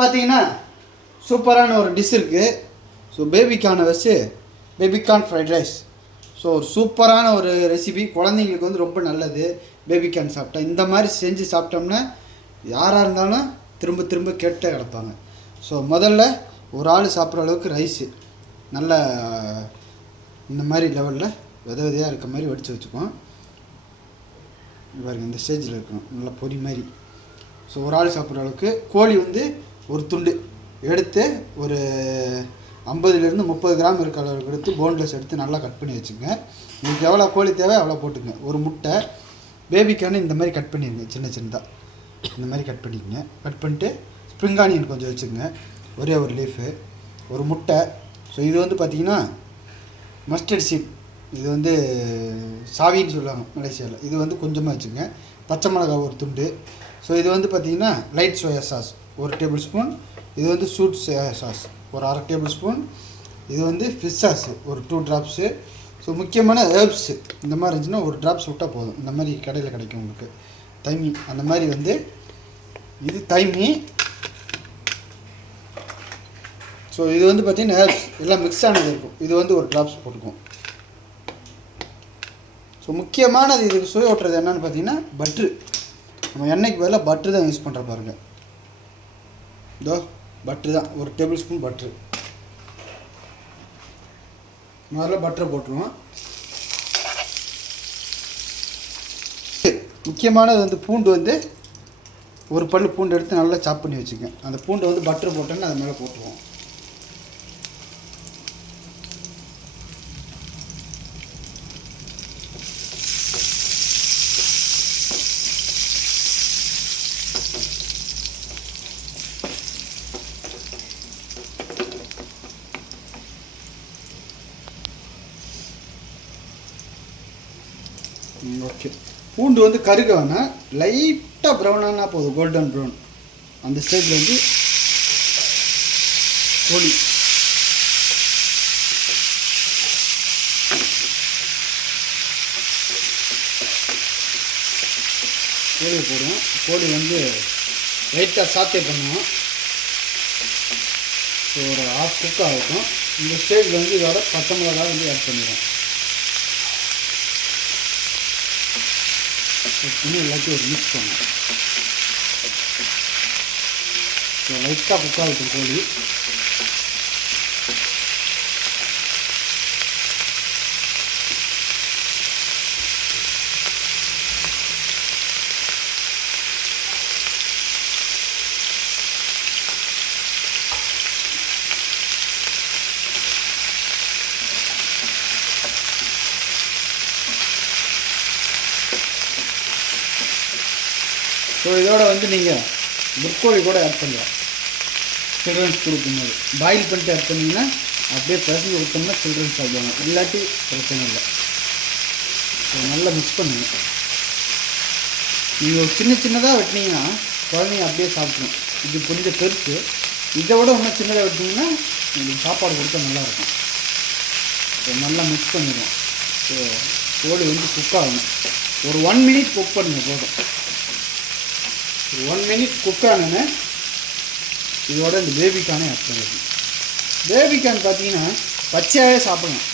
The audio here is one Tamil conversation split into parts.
பார்த்தீங்கன்னா சூப்பரான ஒரு டிஷ் இருக்குது. ஸோ பேபிகார்னை வச்சு பேபிகார்ன் ஃப்ரைட் ரைஸ். ஸோ ஒரு சூப்பரான ஒரு ரெசிபி. குழந்தைங்களுக்கு வந்து ரொம்ப நல்லது பேபிகார்ன் சாப்பிட்டா. இந்த மாதிரி செஞ்சு சாப்பிட்டோம்னா யாராக இருந்தாலும் திரும்ப திரும்ப கேட்டே கிடப்பாங்க. ஸோ முதல்ல ஒரு ஆள் சாப்பிட்ற அளவுக்கு ரைஸு நல்ல இந்த மாதிரி லெவலில் வித விதையாக இருக்க மாதிரி வடித்து வச்சுக்குவோம். பாருங்கள், இந்த ஸ்டேஜில் இருக்கணும், நல்லா பொரி மாதிரி. ஸோ ஒரு ஆள் சாப்பிட்ற அளவுக்கு கோழி வந்து ஒரு துண்டு எடுத்து ஒரு 50 to 30 கிராம் இருக்க அளவுக்கு எடுத்து போன்லெஸ் எடுத்து நல்லா கட் பண்ணி வச்சுங்க. உங்களுக்கு எவ்வளோ கோழி தேவை அவ்வளோ போட்டுங்க. ஒரு முட்டை, பேபிக்கான இந்த மாதிரி கட் பண்ணிடுங்க, சின்ன சின்னதாக இந்த மாதிரி கட் பண்ணிக்கங்க. கட் பண்ணிட்டு ஸ்ப்ரிங் ஆனியன் கொஞ்சம் வச்சுங்க, ஒரே ஒரு லீஃபு, ஒரு முட்டை. ஸோ இது வந்து பார்த்திங்கன்னா மஸ்டர்ட் சீட், இது வந்து சாவின்னு சொல்லுவாங்க மலேசியாவில். இது வந்து கொஞ்சமாக வச்சுங்க. பச்சை மிளகாய் ஒரு துண்டு. ஸோ இது வந்து பார்த்திங்கன்னா லைட் சோயா சாஸ் ஒரு டேபிள் ஸ்பூன். இது வந்து சூட் சோயா சாஸ் ஒரு 1/2 டேபிள் ஸ்பூன். இது வந்து ஃபிஷ் சாஸு ஒரு 2 ட்ராப்ஸு. ஸோ முக்கியமான ஹெர்ப்ஸு இந்த மாதிரி இருந்துச்சுன்னா ஒரு ட்ராப்ஸ் விட்டால் போதும். இந்த மாதிரி கடையில் கிடைக்கும் உங்களுக்கு, தைமி அந்த மாதிரி வந்து இது தைமி. ஸோ இது வந்து பார்த்திங்கன்னா ஹெர்ப்ஸ் எல்லாம் மிக்ஸ் ஆனது இருக்கும். இது வந்து ஒரு ட்ராப்ஸ் போட்டுக்கும். ஸோ முக்கியமானது இதுக்கு சுவை ஓட்டுறது என்னென்னு பார்த்தீங்கன்னா பட்ரு. நம்ம எண்ணெய்க்கு பதிலாக பட்ரு தான் யூஸ் பண்ணுற பாருங்கள். இதோ பட்ரு தான், ஒரு டேபிள் ஸ்பூன் பட்ரு. முதல்ல பட்டரை போட்டுருவோம். முக்கியமானது வந்து பூண்டு வந்து ஒரு பல் பூண்டு எடுத்து நல்லா சாப் பண்ணி வச்சுக்கேன். அந்த பூண்டை வந்து பட்டர் போட்டோன்னு அது மேலே போட்டுருவோம். ஓகே, பூண்டு வந்து கருக வேணால், லைட்டாக ப்ரௌனானா போதும், கோல்டன் ப்ரௌன். அந்த ஸ்டேஜில் வந்து கோழி கோழியை போடுவோம். கோழி வந்து லைட்டாக சாத்தே பண்ணுவோம். ஸோ ஒரு 1/2 குக் ஆகட்டும். இந்த ஸ்டேஜில் வந்து இதோட பச்சை மிளகாய் வந்து ஆட் பண்ணிடுவோம். எல்லாத்தையும் ஒரு மிக்ஸ் பண்ணுவோம். ஸோ லைட்டாக குக் ஆகட்டும் கோழி. ஸோ இதோட வந்து நீங்கள் புரோக்கோலி கூட ஆட் பண்ணலாம். சில்ட்ரன்ஸ் கொடுக்கும்போது பாயில் பண்ணிட்டு ஆட் பண்ணிங்கன்னா அப்படியே பிசைஞ்சு கொடுத்தோம்னா சில்ட்ரன்ஸ் சாப்பிடுவாங்க, இல்லாட்டி பிரச்சனை இல்லை. ஸோ நல்லா மிக்ஸ் பண்ணுங்க. நீங்கள் ஒரு சின்னதாக வெட்டினீங்கன்னா குழந்தைங்க அப்படியே சாப்பிடணும். இது கொஞ்சம் பெருசு, இதை விட இன்னும் சின்னதாக வெட்டினீங்கன்னா உங்களுக்கு சாப்பாடு கொடுத்தா நல்லாயிருக்கும். ஸோ நல்லா மிக்ஸ் பண்ணிடுவோம். ஸோ கோழி வந்து குக் ஆகணும். ஒரு 1 minute குக் பண்ணுங்க போதும். 1 minute குக் ஆனோன்னு இதோட இந்த பேபிகார்னை ஆட் பண்ணிடணும். பேபிகார்ன் பார்த்தீங்கன்னா பச்சையாகவே சாப்பிடலாம்.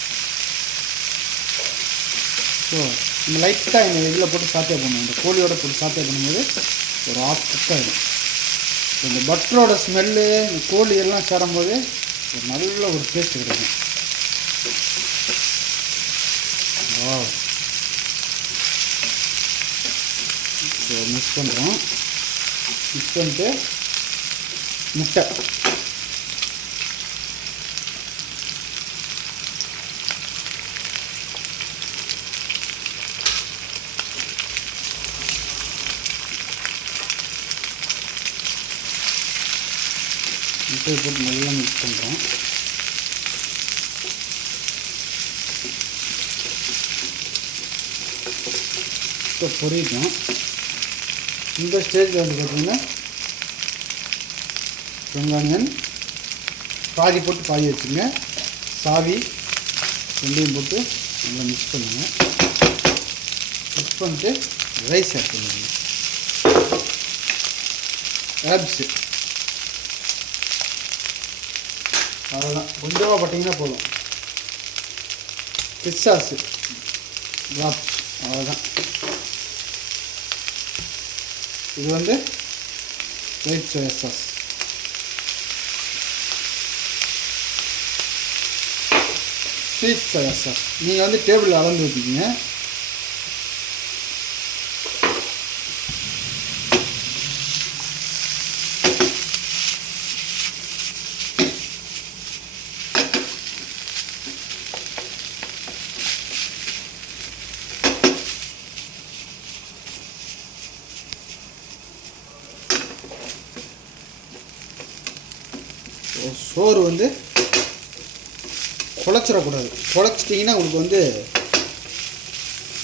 ஸோ இந்த லைட்டாக இந்த இதில் போட்டு சாத்தே பண்ணுவோம். இந்த கோழியோட போட்டு சாத்தே பண்ணும்போது ஒரு 1/2 குக் ஆகிடும். இந்த பட்டரோட ஸ்மெல்லு இந்த கோழி எல்லாம் சேரும்போது ஒரு நல்ல ஒரு டேஸ்ட் கிடைக்கும். ஸோ மிக்ஸ் பண்ணுறோம். மிக்ஸ் பண்ணிட்டு முட்டை முட்டையை போட்டு நல்லா மிக்ஸ் பண்ணுறோம். இப்போ பொரிக்கும். இந்த ஸ்டேஜில் வந்து பார்த்திங்கன்னா வெங்காயம் பாதி போட்டு பாதி வச்சுங்க, சாவி ரெண்டையும் போட்டு நல்லா மிக்ஸ் பண்ணுங்கள். மிக்ஸ் பண்ணிட்டு ரைஸ் ஆட் பண்ணுங்க. ஹெர்ப்ஸு அவ்வளோதான், கொஞ்சமாக போட்டிங்கன்னா போதும். ஃபிஷ் சாஸு ட்ராப்ஸ், அவ்வளோதான். இது வந்து white soya sauce. Sweet soya sauce நீங்கள் வந்து டேபிளில் அளந்து ஊற்றிக்கிங்க. சோறு வந்து குழச்சிடக்கூடாது. குழச்சிட்டிங்கன்னா உங்களுக்கு வந்து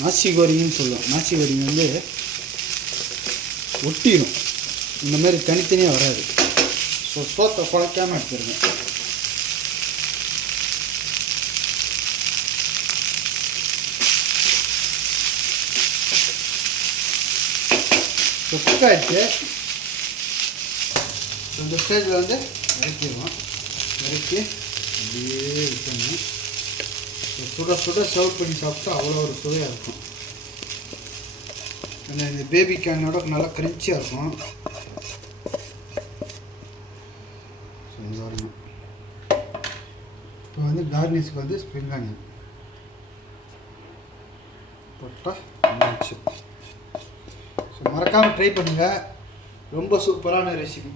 நாசி கோரிங்கன்னு சொல்லுவோம். நாசி கோரிங்க வந்து ஒட்டிடும், இந்த மாதிரி தனித்தனியாக வராது. ஸோ சோத்தை குழைக்காமல் எடுத்துருங்க. குக் ஆகிடுச்சு. இந்த ஸ்டேஜில் வந்து இறக்கிடுவோம். இறக்கி அப்படியே விட்டணும். சுட சுட சர்வ் பண்ணி சாப்பிட்டா அவ்வளோ ஒரு சுவையாக இருக்கும். ஏன்னா இந்த பேபி கேனோட நல்லா கிரன்ச்சியாக இருக்கும். ஸோ இது வரணும். இப்போ வந்து கார்னிஷ்க்கு வந்து ஸ்ப்ரிங் ஆனியன் போட்டால் வந்துச்சு. ஸோ மறக்காமல் ட்ரை பண்ணுங்கள். ரொம்ப சூப்பரான ரெசிபி.